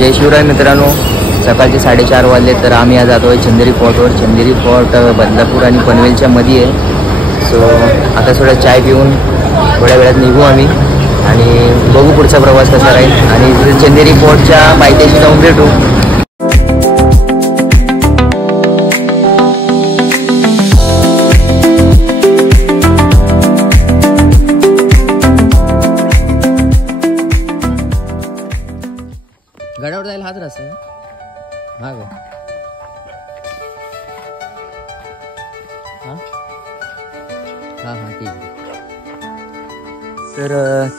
जय शिवराय मित्रांनो, सकाळचे 4:30 वाजले. तर आम्ही आज जातो आहे चंदेरी फोर्टवर. चंदेरी फोर्ट बदलापूर आणि पनवेलच्या मध्ये आहे. सो आता थोडं चाय पिऊन थोड्या वेळात निघू आम्ही आणि बघू पुढचा प्रवास कसा राहील. आणि चंदेरी फोर्टच्या पायथ्याशी जाऊन भेटू. गडावर जायला हाच रस्ता आहे. हा का? हां हां ठीक आहे. तर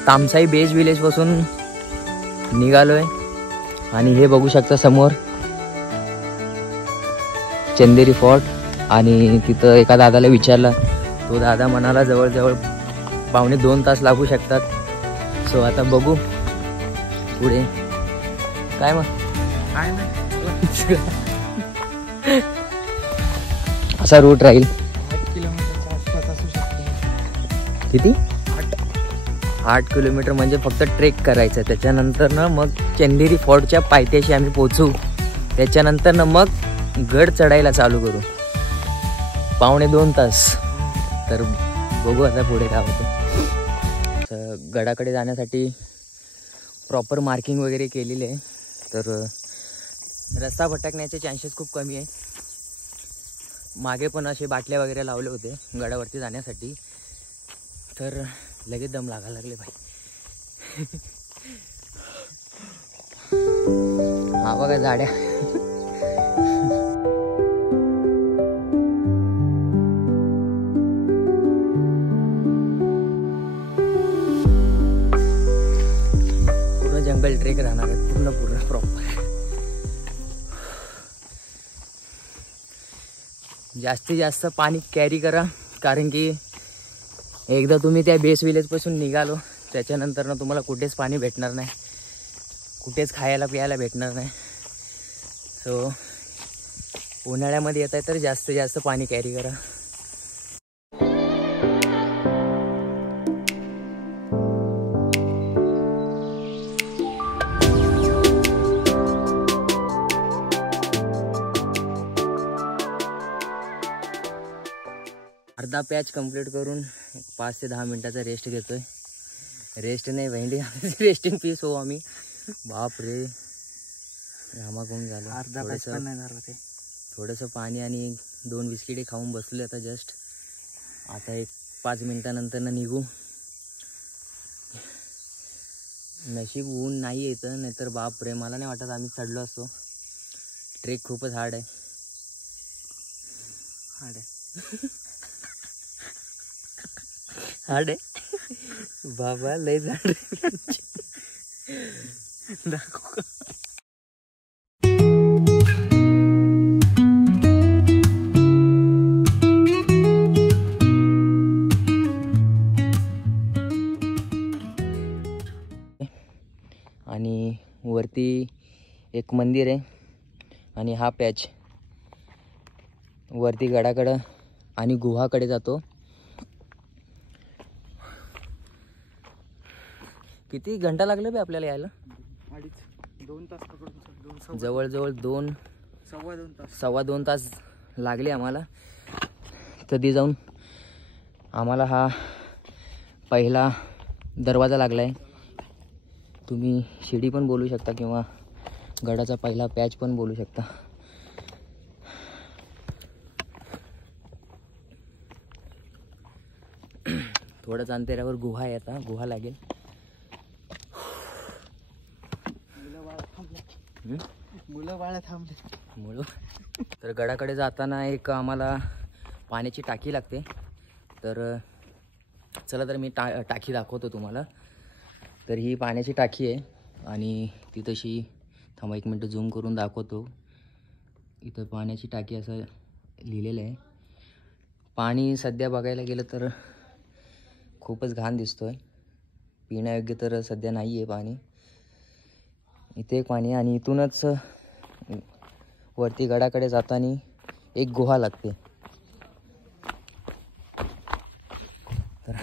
तामसाई बेस विलेजपासून निघालो आहे आणि हे बघू शकता समोर चंदेरी फोर्ट. आणि तिथं एका दादाला विचारला, तो दादा म्हणाला जवळजवळ 1.5-2 तास लागू शकतात. सो आता बघू पुढे काय मग काय नाही. असा रूट राहील. 8 किलोमीटरच्या आसपास असू शकते. किती? 8 किलोमीटर म्हणजे फक्त ट्रेक करायचं. त्याच्यानंतर ना मग चंदेरी फोर्टच्या पायथ्याशी आम्ही पोचू. त्याच्यानंतर ना मग गड चढायला चालू करू. 1.5-2 तास. तर बघू आता पुढे काय होतं. गडाकडे जाण्यासाठी प्रॉपर मार्किंग वगैरे केलेले आहे. तर रस्ता भटकण्याचे चान्सेस खूप कमी आहे. मागे पण असे बाटल्या वगैरे लावले होते गडावरती जाण्यासाठी. तर लगेच दम लागायला लागले भाई. हा बघा झाड्या. पूर्ण जंगल ट्रेक राहणार आहे. पूर्ण प्रॉपर. जास्तीत जास्त पाणी कॅरी करा, कारण की एकदा तुम्ही त्या बेस विलेजपासून निघालो त्याच्यानंतर ना तुम्हाला कुठेच पाणी भेटणार नाही, कुठेच खायला प्यायला भेटणार नाही. सो उन्हाळ्यामध्ये येत आहे तर जास्तीत जास्त पाणी कॅरी करा. अर्धा पॅच कंप्लीट करून 5 ते 10 मिनिटाचा रेस्ट घेतोय. रेस्ट नाही भेंडी रेस्टिंग पीस हो आम्ही. बाप रे घामाघूम झालं. अर्धा पॅच पण नाही झालं ते. थोडंसं पाणी आणि 2 बिस्किटे खाऊन बसले आता जस्ट. आता एक 5 मिनिटानंतर निघू. नशीब ऊन नाही येतं, नाहीतर बाप रे मला नाही वाटत आम्ही चढलो असतो. ट्रेक खूपच हार्ड आहे. हार्ड आहे बाबा, लय झाड दाखव. आणि वरती एक मंदिर आहे आणि हा पॅच वरती गडाकडं आणि गुहाकडे जातो. किती घंटा लागले बे आपल्याला यायला? 2 तास पकडून जवळजवळ 2-2.25 तास लागले आम्हाला. कधी जाऊन आम्हाला हा पहिला दरवाजा लागला आहे. तुम्ही शिडी पण बोलू शकता किंवा गडाचा पहिला पॅच पण बोलू शकता. थोडंच अंतरावर गुहा आहे. आता गुहा लागेल. मुलं बाळा थांबले. तर गडाकडे जाताना एक आम्हाला पाण्याची टाकी लागते. तर चला तर मी टाकी दाखवतो तुम्हाला. तर ही पाण्याची टाकी आहे आणि ती तशी थांबा 1 मिनटं झूम करून दाखवतो. इथं पाण्याची टाकी असं लिहिलेलं आहे. पाणी सध्या बघायला गेलं तर खूपच घाण दिसतोय. पिण्यायोग्य तर सध्या नाही आहे पाणी. इथे एक पाणी आणि इथूनच वरती गडाकडे जाताना एक गुहा लागते. तर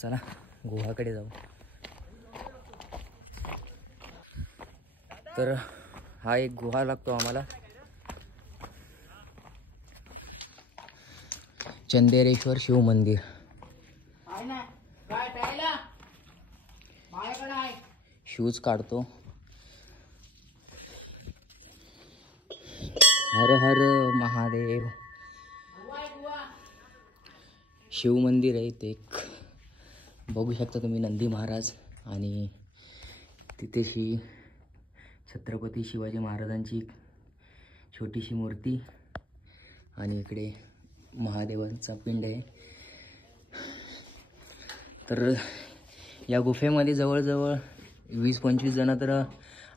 चला गुहाकडे जाऊ. तर हा एक गुहा लागतो आम्हाला. चंदेरेश्वर शिव मंदिर. शूज काढतो. हर हर महादेव. शिव मंदिर आहे ते एक. बघू शकता तुम्ही नंदी महाराज आणि तिथेशी छत्रपती शिवाजी महाराजांची छोटीशी मूर्ती आणि इकडे महादेवांचा पिंड आहे. तर या गुफेमध्ये जवळजवळ 20-25 जण तर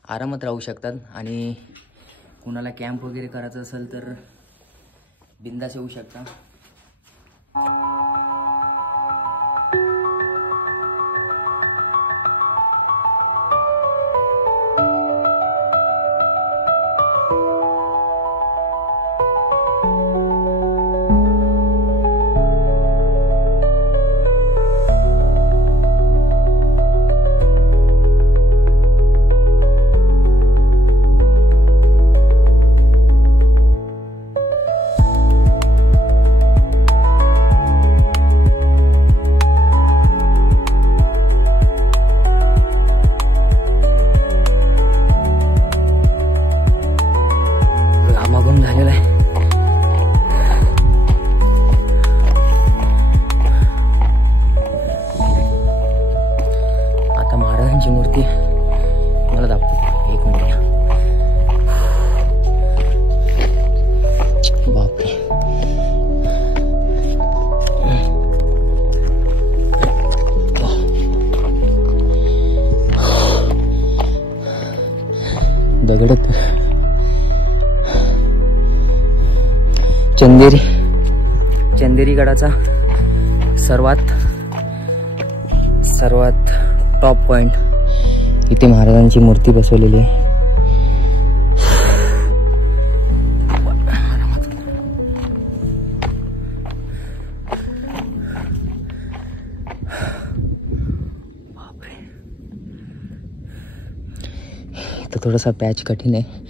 आरामात राहू शकतात आणि कुणाला कॅम्प वगैरे करायचं असेल तर बिंदास येऊ शकता. मूर्ती मला दाखवतो. एक मिनिट. बापरे. दगड. चंदेरी गडाचा सर्वात टॉप पॉइंट. इथे महाराजांची मूर्ती बसवलेली आहे. इथं थोडासा पॅच कठीण आहे.